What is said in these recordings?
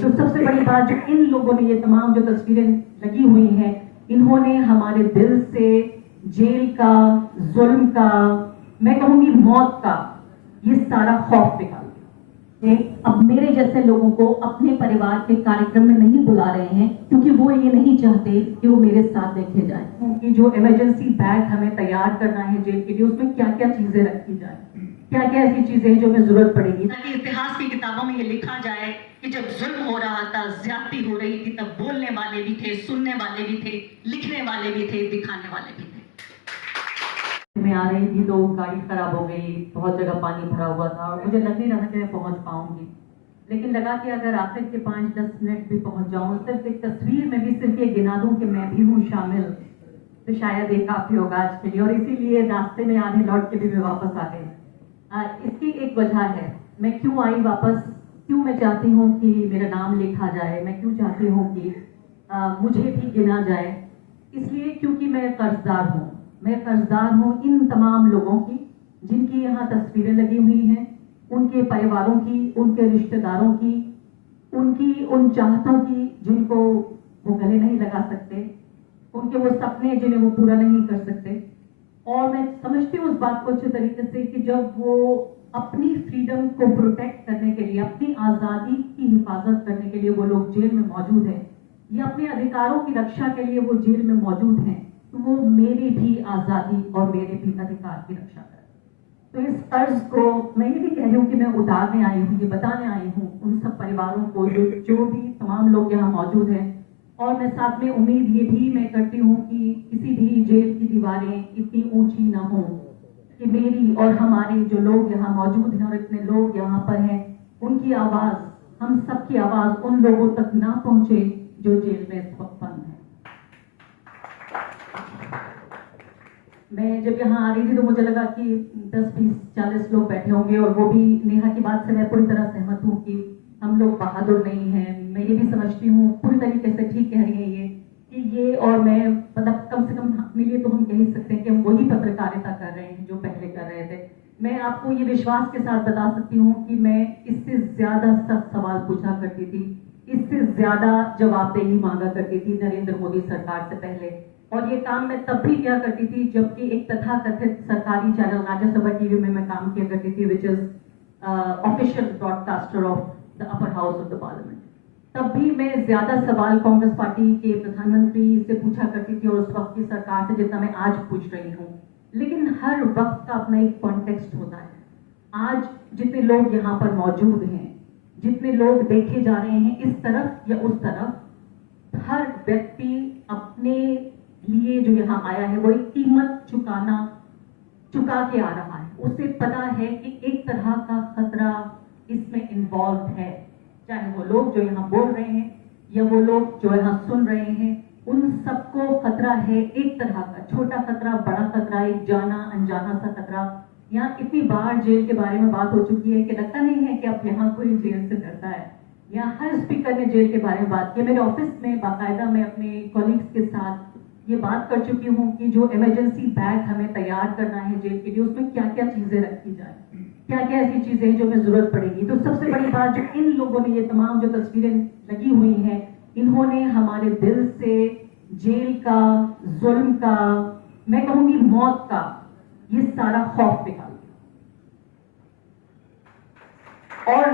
तो सबसे बड़ी बात जो इन लोगों ने, ये तमाम जो तस्वीरें लगी हुई हैं, इन्होंने हमारे दिल से जेल का, जुल्म का, मैं कहूंगी मौत का, ये सारा खौफ निकाल दिया। अब मेरे जैसे लोगों को अपने परिवार के कार्यक्रम में नहीं बुला रहे हैं क्योंकि वो ये नहीं चाहते कि वो मेरे साथ देखे जाए। क्योंकि जो इमरजेंसी बैग हमें तैयार करना है जेल के लिए, उसमें क्या क्या चीजें रखी जाए, क्या क्या ऐसी चीजें हैं जो हमें जरूरत पड़ेगी, ताकि इतिहास की किताबों में ये लिखा जाए कि जब जुल्म हो रहा था, ज्यादती हो रही थी, तब बोलने वाले भी थे, सुनने वाले भी थे, लिखने वाले भी थे, दिखाने वाले भी थे। मैं आ रही थी तो गाड़ी खराब हो गई, बहुत जगह पानी भरा हुआ था और मुझे लग नहीं रहा था कि मैं पहुंच पाऊंगी, लेकिन लगा कि अगर आखिर के 5-10 मिनट भी पहुंच जाऊं, सिर्फ एक तस्वीर में भी सिर्फ ये गिना दूं कि मैं भी हूँ शामिल, तो शायद ये काफी होगा आज के लिए। और इसीलिए रास्ते में आधे लौट के भी मैं वापस आ गई। इसकी एक वजह है, मैं क्यों आई वापस, क्यों मैं चाहती हूँ कि मेरा नाम लिखा जाए, मैं क्यों चाहती हूँ कि मुझे भी गिना जाए, इसलिए क्योंकि मैं कर्जदार हूँ। मैं कर्जदार हूँ इन तमाम लोगों की जिनकी यहाँ तस्वीरें लगी हुई हैं, उनके परिवारों की, उनके रिश्तेदारों की, उनकी उन चाहतों की जिनको वो गले नहीं लगा सकते, उनके वो सपने जिन्हें वो पूरा नहीं कर सकते। और मैं समझती हूँ उस बात को अच्छे तरीके से कि जब वो अपनी फ्रीडम को प्रोटेक्ट करने के लिए, अपनी आज़ादी की हिफाजत करने के लिए वो लोग जेल में मौजूद हैं, या अपने अधिकारों की रक्षा के लिए वो जेल में मौजूद हैं, तो वो मेरी भी आज़ादी और मेरे भी अधिकार की रक्षा करें। तो इस तर्ज को मैं ये भी कह रही हूँ कि मैं उतारने आई हूँ, ये बताने आई हूँ उन सब परिवारों को जो भी तमाम लोग यहाँ मौजूद हैं। और मैं साथ में उम्मीद ये भी मैं करती हूँ कि किसी भी जेल की दीवारें इतनी ऊंची ना हो कि मेरी और हमारे जो लोग यहाँ मौजूद हैं और इतने लोग यहाँ पर हैं, उनकी आवाज़, हम सबकी आवाज़ उन लोगों तक ना पहुँचे जो जेल में इस वक्त बंद है। मैं जब यहाँ आ रही थी तो मुझे लगा कि 10-20-40 लोग बैठे होंगे, और वो भी नेहा की बात से मैं पूरी तरह सहमत हूँ कि हम लोग बहादुर नहीं हैं। मैं ये भी समझती हूँ, पूरी तरीके से ठीक कह रही है ये, कि ये और मैं, मतलब कम से कम अपने लिए तो हम कह ही सकते हैं कि हम वही पत्रकारिता कर रहे हैं जो पहले कर रहे थे। मैं आपको ये विश्वास के साथ बता सकती हूँ कि मैं इससे ज्यादा सख्त सवाल पूछा करती थी, इससे ज्यादा जवाबदेही मांगा करती थी नरेंद्र मोदी सरकार से पहले। और ये काम मैं तब भी किया करती थी जबकि एक तथाकथित सरकारी चैनल राज्यसभा टीवी में मैं काम किया करती थी, which is official broadcaster of the upper house of the parliament. तब भी मैं ज्यादा सवाल कांग्रेस पार्टी के प्रधानमंत्री से पूछा करती थी और उस वक्त की सरकार से जितना मैं आज पूछ रही हूँ। लेकिन हर वक्त का अपना एक कॉन्टेक्स्ट होता है। आज जितने लोग यहाँ पर मौजूद हैं, जितने लोग देखे जा रहे हैं इस तरफ या उस तरफ, हर व्यक्ति अपने लिए जो यहाँ आया है वो एक कीमत चुका के आ रहा है। उसे पता है कि एक तरह का खतरा इसमें इन्वॉल्व है, चाहे वो लोग जो यहाँ बोल रहे हैं या वो लोग जो यहाँ सुन रहे हैं, उन सबको खतरा है एक तरह का, छोटा खतरा, बड़ा खतरा, एक जाना अनजाना सा खतरा। यहाँ इतनी बार जेल के बारे में बात हो चुकी है कि लगता नहीं है कि अब यहाँ कोई जेल से डरता है। यहाँ हर स्पीकर ने जेल के बारे में बात की। मेरे ऑफिस में बाकायदा मैं अपने कॉलीग्स के साथ ये बात कर चुकी हूँ कि जो इमरजेंसी बैग हमें तैयार करना है जेल के लिए, उसमें क्या क्या चीजें रखी जाए, क्या क्या ऐसी चीजें हैं जो हमें जरूरत पड़ेगी। तो सबसे बड़ी बात जो इन लोगों ने, ये तमाम जो तस्वीरें लगी हुई हैं, इन्होंने हमारे दिल से जेल का, जुल्म का, मैं कहूंगी मौत का, ये सारा खौफ निकाल दिया। और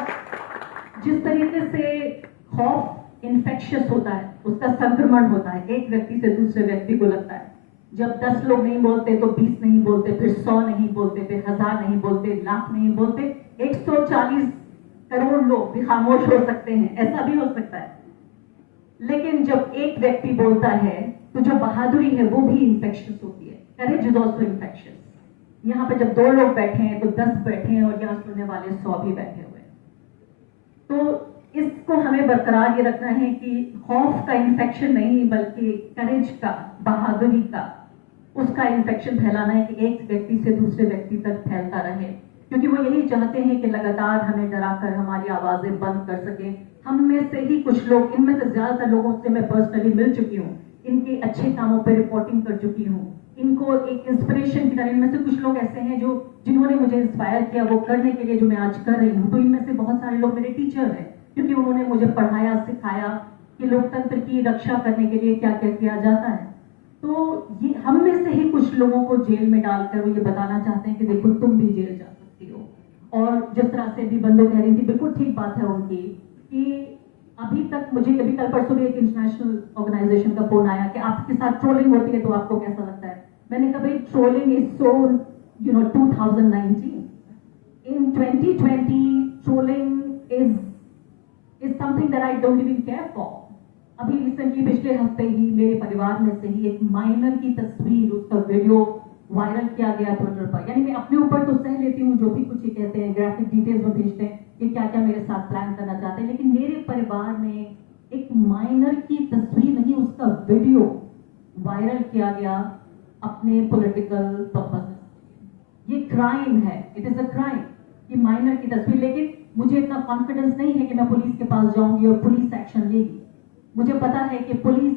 जिस तरीके से खौफ इन्फेक्शियस होता है, उसका संक्रमण होता है, एक व्यक्ति से दूसरे व्यक्ति को लगता है। जब 10 लोग नहीं बोलते तो 20 नहीं बोलते, फिर 100 नहीं बोलते, फिर 1000 नहीं बोलते, लाख नहीं बोलते, 140 करोड़ लोग भी खामोश हो सकते हैं, ऐसा भी हो सकता है। लेकिन जब एक व्यक्ति बोलता है तो जो बहादुरी है वो भी इन्फेक्शियस होती है। Courage is also infectious. यहाँ पे जब 2 लोग बैठे हैं तो 10 बैठे हैं, और यहाँ सुनने वाले 100 भी बैठे हुए हैं। तो इसको हमें बरकरार ये रखना है कि खौफ का इन्फेक्शन नहीं, बल्कि करेज का, बहादुरी का, उसका इन्फेक्शन फैलाना है कि एक व्यक्ति से दूसरे व्यक्ति तक फैलता रहे, क्योंकि वो यही चाहते हैं कि लगातार हमें डराकर हमारी आवाजें बंद कर सकें। हम में से ही कुछ लोग, इनमें से ज्यादातर लोगों से मैं पर्सनली मिल चुकी हूँ, इनके अच्छे कामों पर रिपोर्टिंग कर चुकी हूँ, इनको एक इंस्पिरेशन की तरह, इनमें से कुछ लोग ऐसे हैं जिन्होंने मुझे इंस्पायर किया वो करने के लिए जो मैं आज कर रही हूँ। तो इनमें से बहुत सारे लोग मेरे टीचर हैं, क्योंकि उन्होंने मुझे पढ़ाया सिखाया कि लोकतंत्र की रक्षा करने के लिए क्या क्या किया जाता है। तो ये हम में से ही कुछ लोगों को जेल में डालकर वो ये बताना चाहते हैं कि देखो तुम भी जेल जा सकती हो। और जिस तरह से भी बंदो कह रही थी, बिल्कुल ठीक बात है उनकी, कि अभी तक मुझे कभी कल परसों भी एक इंटरनेशनल ऑर्गेनाइजेशन का फोन आया कि आपके साथ ट्रोलिंग होती है तो आपको कैसा लगता है। मैंने कहा भाई trolling is so 2019 in 2020 trolling is something that I don't even care for। अभी रिसेंटली पिछले हफ्ते ही मेरे परिवार में से ही एक माइनर की तस्वीर, उसका वीडियो वायरल किया गया ट्विटर पर। यानी मैं अपने ऊपर तो सह लेती हूँ जो भी कुछ ये कहते हैं, ग्राफिक डिटेल्स में भेजते हैं कि क्या क्या मेरे साथ प्लान करना चाहते हैं, लेकिन मेरे परिवार में एक माइनर की तस्वीर नहीं, उसका वीडियो वायरल किया गया अपने पॉलिटिकल पर्पस। ये क्राइम है, इट इज अ क्राइम कि माइनर की तस्वीर। लेकिन मुझे इतना कॉन्फिडेंस नहीं है कि मैं पुलिस के पास जाऊंगी और पुलिस एक्शन लेगी। मुझे पता है कि पुलिस,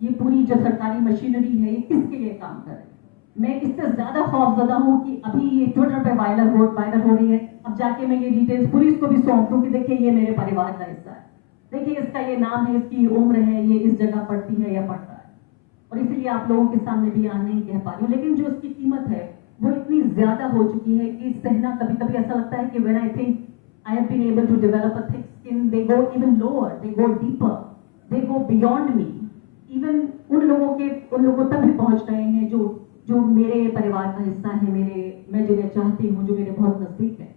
ये पूरी जो सरकारी मशीनरी है, ये किसके लिए काम कर रही है। मैं इससे ज्यादा खौफजदा हूं कि अभी ये ट्विटर पे वायरल हो रही है, अब जाके मैं ये डिटेल्स पुलिस को भी सौंप दूं कि देखिए ये मेरे परिवार का हिस्सा है, देखिए इसका ये नाम है, इसकी उम्र है, ये इस जगह पढ़ती है या पढ़ता है। और इसीलिए आप लोगों के सामने भी यहाँ नहीं कह पा रही हूँ। लेकिन जो इसकी कीमत है वो इतनी ज्यादा हो चुकी है कि सहना, कभी कभी ऐसा लगता है कि when I think I have been able to develop a thick skin, they go even lower, they go deeper, they go beyond me. Even उन लोगों तक भी पहुंच रहे हैं जो मेरे परिवार का हिस्सा है, मैं जिन्हें चाहती हूँ, जो मेरे बहुत नजदीक है।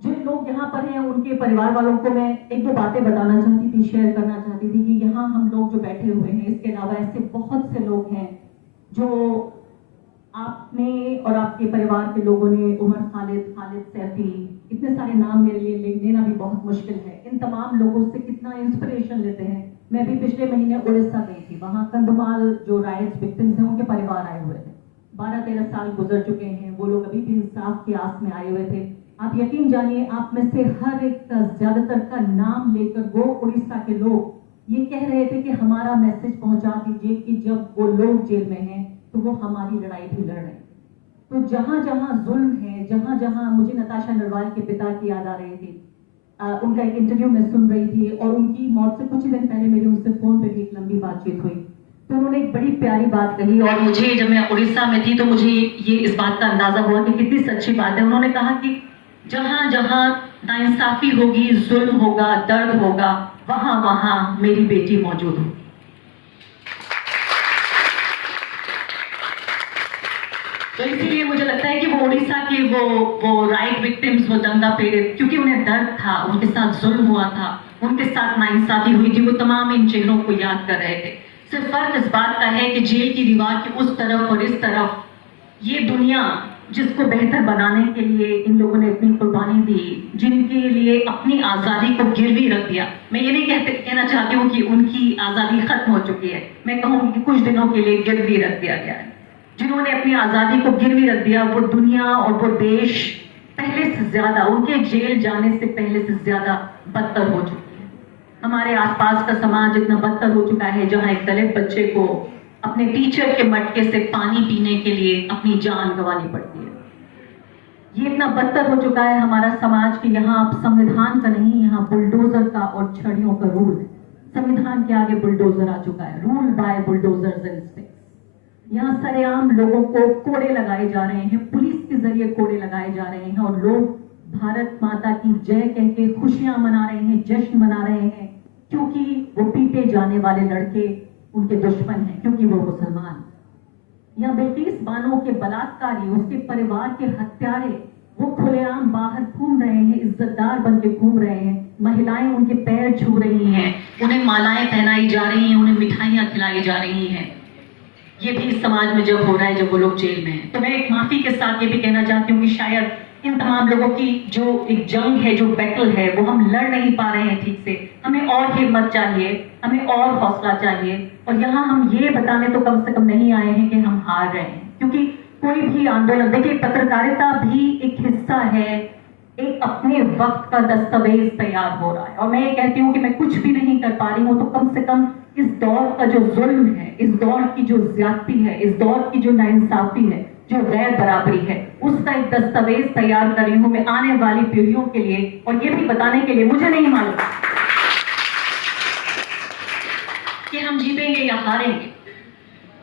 जिन लोग यहाँ पर हैं उनके परिवार वालों को मैं एक दो बातें बताना चाहती थी, शेयर करना चाहती थी कि यहाँ हम लोग जो बैठे हुए हैं, इसके अलावा ऐसे बहुत से लोग हैं जो आपने और आपके परिवार के लोगों ने, उमर खालिद सैफी, इतने सारे नाम मेरे लिए लेना भी बहुत मुश्किल है। इन तमाम लोगों से कितना इंस्पिरेशन लेते हैं। मैं भी पिछले महीने उड़ीसा गई थी, वहां कंधमाल जो राइट्स विक्टिम्स हैं उनके परिवार आए हुए थे। 12-13 साल गुजर चुके हैं, वो लोग अभी भी इंसाफ की आस में आए हुए थे। आप यकीन जानिए, आप में से हर एक का, ज्यादातर का नाम लेकर वो उड़ीसा के लोग ये कह रहे थे कि हमारा मैसेज पहुंचा दीजिए कि जब वो लोग जेल में हैं तो वो हमारी लड़ाई भी लड़ रहे हैं। तो जहां जहां जुल्म है, जहां जहां, मुझे नताशा नरवाल के पिता की याद आ रही थी। उनका एक इंटरव्यू मैं सुन रही थी और उनकी मौत से कुछ ही दिन पहले मेरी उनसे फोन पे भी एक लंबी बातचीत हुई। तो उन्होंने एक बड़ी प्यारी बात कही और मुझे, जब मैं उड़ीसा में थी तो मुझे ये इस बात का अंदाजा हुआ कि कितनी सच्ची बात है। उन्होंने कहा कि जहां जहां नाइंसाफी होगी, जुल्म होगा, दर्द होगा, वहां वहां मेरी बेटी मौजूद होगी। तो इसीलिए मुझे लगता है कि वो उड़ीसा के वो राइट विक्टिम्स, वो दंगा पीड़ित, क्योंकि उन्हें दर्द था, उनके साथ जुल्म हुआ था, उनके साथ नाइंसाफी हुई थी, वो तमाम इन चेहरों को याद कर रहे थे। सिर्फ फर्क इस बात का है कि जेल की दीवार की उस तरफ और इस तरफ ये दुनिया जिसको बेहतर बनाने के लिए इन लोगों ने अपनी कुर्बानी दी, जिनके लिए अपनी आजादी को गिरवी रख दिया। मैं ये नहीं कहना चाहती हूँ कि उनकी आजादी खत्म हो चुकी है, मैं कहूँगी कि कुछ दिनों के लिए गिरवी रख दिया गया है। जिन्होंने अपनी आजादी को गिरवी रख दिया, वो दुनिया और वो देश पहले से ज्यादा, उनके जेल जाने से पहले से ज्यादा बदतर हो चुकी है। हमारे आसपास का समाज इतना बदतर हो चुका है, जहां एक दलित बच्चे को अपने टीचर के मटके से पानी पीने के लिए अपनी जान गंवानी पड़ती है। ये इतना बदतर हो चुका है हमारा समाज कि यहाँ अब संविधान का नहीं, यहाँ बुलडोजर का और छड़ियों का रूल है। संविधान के आगे बुलडोजर आ चुका है, rule by bulldozers and sticks. यहाँ सरेआम लोगों को कोड़े लगाए जा रहे हैं, पुलिस के जरिए कोड़े लगाए जा रहे हैं और लोग भारत माता की जय कह के खुशियां मना रहे हैं, जश्न मना रहे हैं, क्योंकि वो पीटे जाने वाले लड़के उनके दुश्मन हैं, क्योंकि वो मुसलमान। यहाँ बिल्किस बानो के बलात्कारी, उसके परिवार के हत्यारे, वो खुलेआम बाहर घूम रहे हैं, इज्जतदार बन के घूम रहे हैं। महिलाएं उनके पैर छू रही हैं, उन्हें मालाएं पहनाई जा रही हैं, उन्हें मिठाइयां खिलाई जा रही हैं। ये भी इस समाज में जब हो रहा है, जब वो लोग जेल में हैं। तो मैं एक माफी के साथ ये भी कहना चाहती हूँ कि शायद इन तमाम लोगों की जो एक जंग है, जो बैटल है, वो हम लड़ नहीं पा रहे हैं ठीक से। हमें और हिम्मत चाहिए, हमें और हौसला चाहिए। और यहाँ हम ये बताने तो कम से कम नहीं आए हैं कि हम हार रहे हैं, क्योंकि कोई भी आंदोलन, देखिए पत्रकारिता भी एक हिस्सा है, एक अपने वक्त का दस्तावेज तैयार हो रहा है। और मैं ये कहती हूँ कि मैं कुछ भी नहीं कर पा रही हूँ, तो कम से कम इस दौर का जो जुल्म है, इस दौर की जो ज्यादती है, इस दौर की जो नाइंसाफी है, जो गैर बराबरी है, उसका एक दस्तावेज तैयार कर रही हूँ मैं आने वाली पीढ़ियों के लिए। और ये भी बताने के लिए, मुझे नहीं मालूम कि हम जीतेंगे या हारेंगे,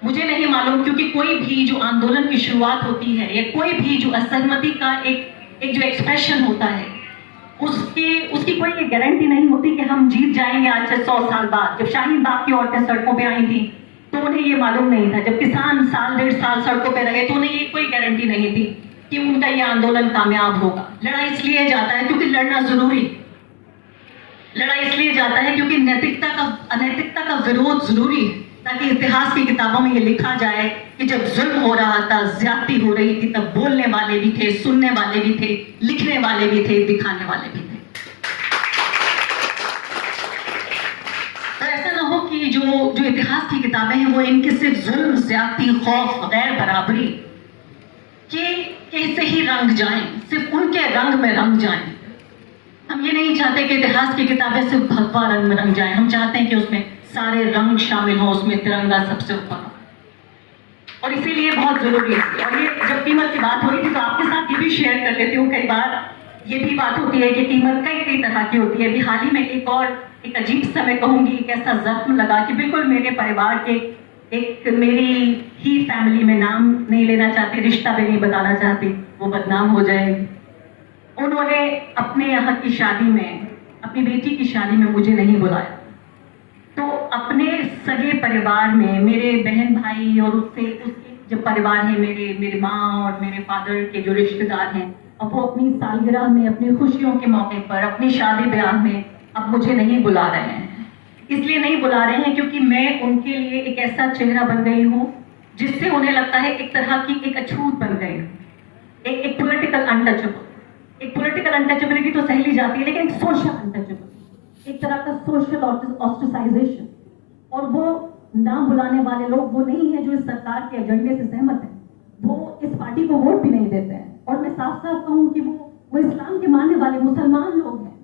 मुझे नहीं मालूम, क्योंकि कोई भी जो आंदोलन की शुरुआत होती है या कोई भी जो असहमति का एक जो एक्सप्रेशन होता है, उसकी कोई ये गारंटी नहीं होती कि हम जीत जाएंगे आज से 100 साल बाद। जब शाहीन बाग की औरतें सड़कों पे आई थी तो उन्हें ये मालूम नहीं था, जब किसान साल 1.5 साल सड़कों पे रहे तो उन्हें ये कोई गारंटी नहीं थी कि उनका ये आंदोलन कामयाब होगा। लड़ा इसलिए जाता है क्योंकि लड़ना जरूरी, लड़ा इसलिए जाता है क्योंकि अनैतिकता का विरोध जरूरी है, ताकि इतिहास की किताबों में ये लिखा जाए कि जब जुल्म हो रहा था, ज्यादती हो रही थी, तब बोलने वाले भी थे, सुनने वाले भी थे, लिखने वाले भी थे, दिखाने वाले भी थे। तो ऐसा ना हो कि जो इतिहास की किताबें हैं वो इनके सिर्फ जुल्म, ज्यादती, खौफ, गैर बराबरी के से ही रंग जाएं, सिर्फ उनके रंग में रंग जाएं। हम ये नहीं चाहते कि इतिहास की किताबें सिर्फ भगवा रंग में रंग जाएं, हम चाहते हैं कि उसमें सारे रंग शामिल हों, उसमें तिरंगा सबसे ऊपर हो। और इसीलिए बहुत जरूरी है। और ये जब कीमत की बात हो रही थी तो आपके साथ ये भी शेयर कर लेती हूँ, कई बार ये भी बात होती है कि कीमत कई तरह की होती है। अभी हाल ही में एक अजीब सा, मैं कहूंगी, एक ऐसा जख्म लगा कि बिल्कुल मेरे परिवार के मेरी ही फैमिली में, नाम नहीं लेना चाहती, रिश्ता भी नहीं बताना चाहती, वो बदनाम हो जाए। उन्होंने अपने यहाँ की शादी में, अपनी बेटी की शादी में मुझे नहीं बुलाया। तो अपने सगे परिवार में मेरे बहन भाई और उसके जो परिवार है, मेरे माँ और मेरे फादर के जो रिश्तेदार हैं, अब वो अपनी सालगिरह में, अपनी खुशियों के मौके पर, अपनी शादी ब्याह में अब मुझे नहीं बुला रहे हैं। इसलिए नहीं बुला रहे हैं क्योंकि मैं उनके लिए एक ऐसा चेहरा बन गई हूँ जिससे उन्हें लगता है एक तरह की एक अछूत बन गई, एक पॉलिटिकल अनटचेबल। एक पॉलिटिकल अनटचेबिलिटी तो सह ली जाती है, लेकिन सोशल अनटचेबल, एक तरह का सोशल ऑस्ट्रेसाइजेशन। और वो नाम बुलाने वाले लोग वो नहीं है जो इस सरकार के एजेंडे से सहमत है, वो इस पार्टी को वोट भी नहीं देते हैं। और मैं साफ साफ कहूँ कि वो इस्लाम के मानने वाले मुसलमान लोग हैं।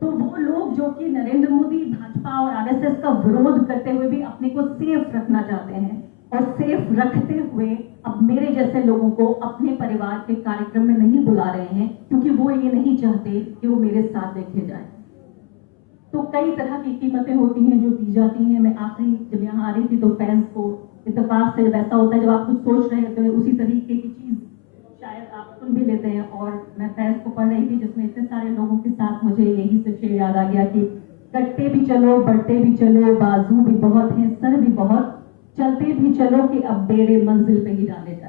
तो वो लोग जो कि नरेंद्र मोदी, भाजपा और आरएसएस का विरोध करते हुए भी अपने को सेफ रखना चाहते हैं, और सेफ रखते हुए अब मेरे जैसे लोगों को अपने परिवार के कार्यक्रम में नहीं बुला रहे हैं, क्योंकि वो ये नहीं चाहते कि वो मेरे साथ देखे जाए। तो कई तरह की कीमतें होती हैं जो दी जाती हैं। मैं आखिरी जब यहाँ आ रही थी तो फैंस को इत्तेफाक से, वैसा होता है जब आप कुछ सोच रहे होते हैं उसी तरीके की चीज शायद आप सुन भी लेते हैं। और मैं फैंस को पढ़ रही थी जिसमें इतने सारे लोगों के साथ मुझे यही से शेर याद आ गया कि कटते भी चलो, बढ़ते भी चलो, बाजू भी बहुत हैं, सर भी बहुत, चलते भी चलो कि अब डेरे मंजिल पे ही डाले जाए।